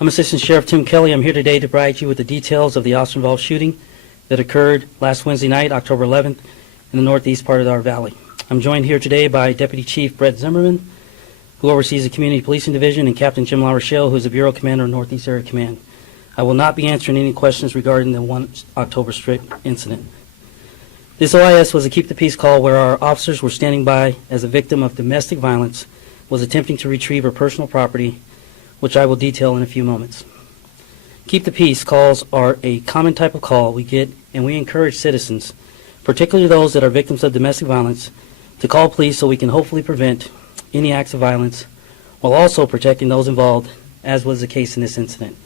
I'm Assistant Sheriff Tim Kelly. I'm here today to provide you with the details of the officer-involved shooting that occurred last Wednesday night, October 11th, in the northeast part of our valley. I'm joined here today by Deputy Chief Brett Zimmerman, who oversees the Community Policing Division, and Captain Jim LaRochelle, who is the Bureau Commander of Northeast Area Command. I will not be answering any questions regarding the 1 October Strip incident. This OIS was a keep the peace call where our officers were standing by as a victim of domestic violence was attempting to retrieve her personal property, which I will detail in a few moments. Keep the peace calls are a common type of call we get, and we encourage citizens, particularly those that are victims of domestic violence, to call police so we can hopefully prevent any acts of violence while also protecting those involved, as was the case in this incident.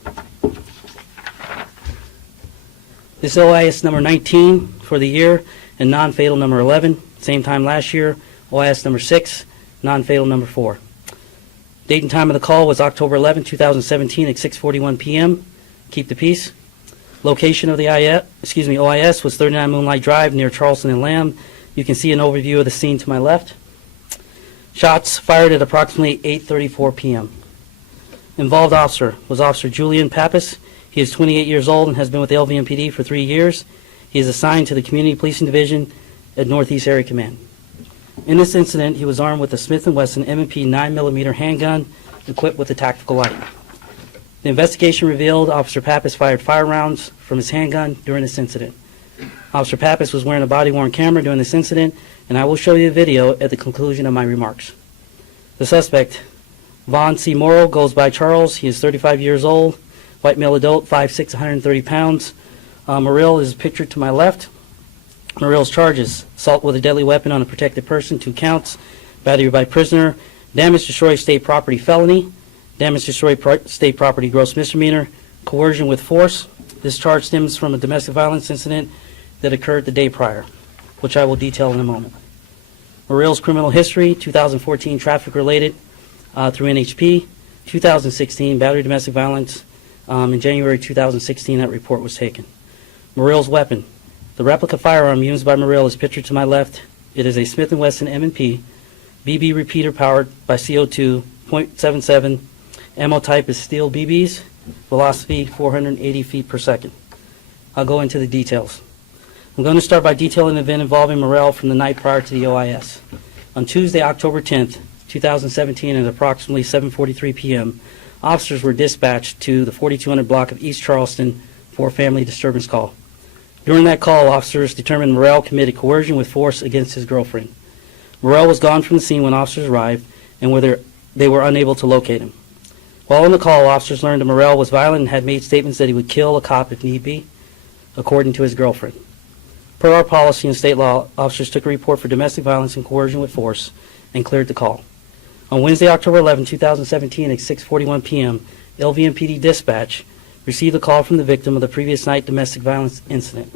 This OIS number 19 for the year and non-fatal number 11, same time last year, OIS number 6, non-fatal number 4. Date and time of the call was October 11, 2017 at 6:41 p.m. Keep the peace. Location of the OIS was 39 Moonlight Drive near Charleston and Lamb. You can see an overview of the scene to my left. Shots fired at approximately 8:34 p.m. Involved officer was Officer Julian Pappas. He is 28 years old and has been with the LVMPD for 3 years. He is assigned to the Community Policing Division at Northeast Area Command. In this incident, he was armed with a Smith & Wesson M&P 9mm handgun equipped with a tactical light. The investigation revealed Officer Pappas fired 5 rounds from his handgun during this incident. Officer Pappas was wearing a body-worn camera during this incident, and I will show you a video at the conclusion of my remarks. The suspect, Vaughn C. Morrow, goes by Charles. He is 35 years old, white male adult, 5'6", 130 pounds. Muriel is pictured to my left. Muriel's charges: assault with a deadly weapon on a protected person, 2 counts, battery by prisoner, damage, destroy state property felony, damage, destroy state property gross misdemeanor, coercion with force. This charge stems from a domestic violence incident that occurred the day prior, which I will detail in a moment. Muriel's criminal history: 2014 traffic related through NHP, 2016 battery domestic violence. In January 2016 that report was taken. Muriel's weapon: the replica firearm used by Muriel is pictured to my left. It is a Smith & Wesson M&P BB repeater powered by CO2 .77. Ammo type is steel BBs. Velocity 480 feet per second. I'll go into the details. I'm going to start by detailing an event involving Muriel from the night prior to the OIS. On Tuesday, October 10th, 2017 at approximately 7:43 p.m., officers were dispatched to the 4200 block of East Charleston for a family disturbance call. During that call, officers determined Muriel committed coercion with force against his girlfriend. Muriel was gone from the scene when officers arrived, and they were unable to locate him. While on the call, officers learned that Muriel was violent and had made statements that he would kill a cop if need be, according to his girlfriend. Per our policy and state law, officers took a report for domestic violence and coercion with force and cleared the call. On Wednesday, October 11, 2017 at 6:41 p.m., LVMPD dispatch received a call from the victim of the previous night domestic violence incident.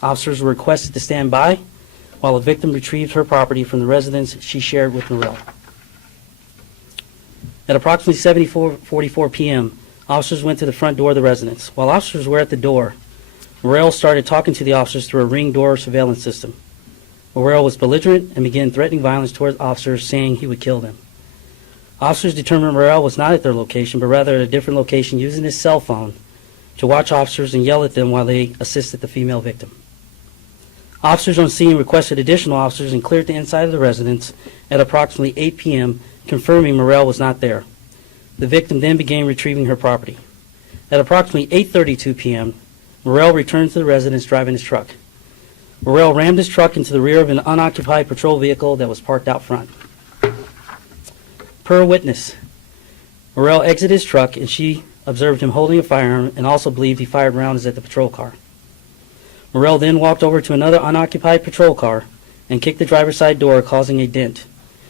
Officers were requested to stand by while the victim retrieved her property from the residence she shared with Muriel. At approximately 7:44 p.m., officers went to the front door of the residence. While officers were at the door, Muriel started talking to the officers through a ring door surveillance system. Muriel was belligerent and began threatening violence towards officers, saying he would kill them. Officers determined Muriel was not at their location, but rather at a different location, using his cell phone to watch officers and yell at them while they assisted the female victim. Officers on scene requested additional officers and cleared the inside of the residence at approximately 8 p.m., confirming Muriel was not there. The victim then began retrieving her property. At approximately 8:32 p.m., Muriel returned to the residence driving his truck. Muriel rammed his truck into the rear of an unoccupied patrol vehicle that was parked out front. Per witness, Muriel exited his truck and she observed him holding a firearm and also believed he fired rounds at the patrol car. Muriel then walked over to another unoccupied patrol car and kicked the driver's side door, causing a dent.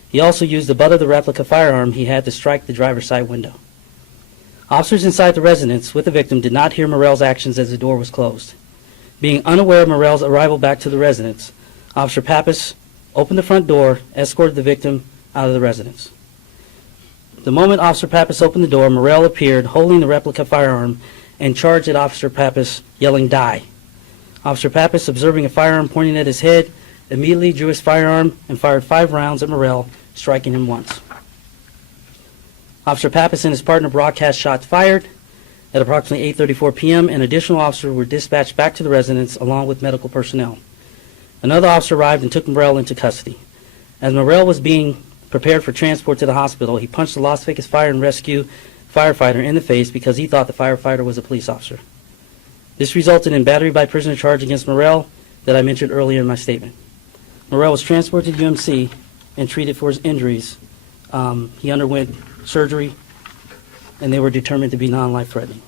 He also used the butt of the replica firearm he had to strike the driver's side window. Officers inside the residence with the victim did not hear Muriel's actions as the door was closed. Being unaware of Muriel's arrival back to the residence, Officer Pappas opened the front door, escorted the victim out of the residence. The moment Officer Pappas opened the door, Muriel appeared holding the replica firearm and charged at Officer Pappas, yelling, "Die!" Officer Pappas, observing a firearm pointing at his head, immediately drew his firearm and fired 5 rounds at Muriel, striking him once. Officer Pappas and his partner broadcast shots fired. At approximately 8:34 p.m., an additional officer were dispatched back to the residence along with medical personnel. Another officer arrived and took Morrell into custody. As Morrell was being prepared for transport to the hospital, he punched the Las Vegas Fire and Rescue firefighter in the face because he thought the firefighter was a police officer. This resulted in battery by prisoner charge against Morrell that I mentioned earlier in my statement. Morrell was transported to UMC and treated for his injuries. He underwent surgery, and they were determined to be non-life threatening.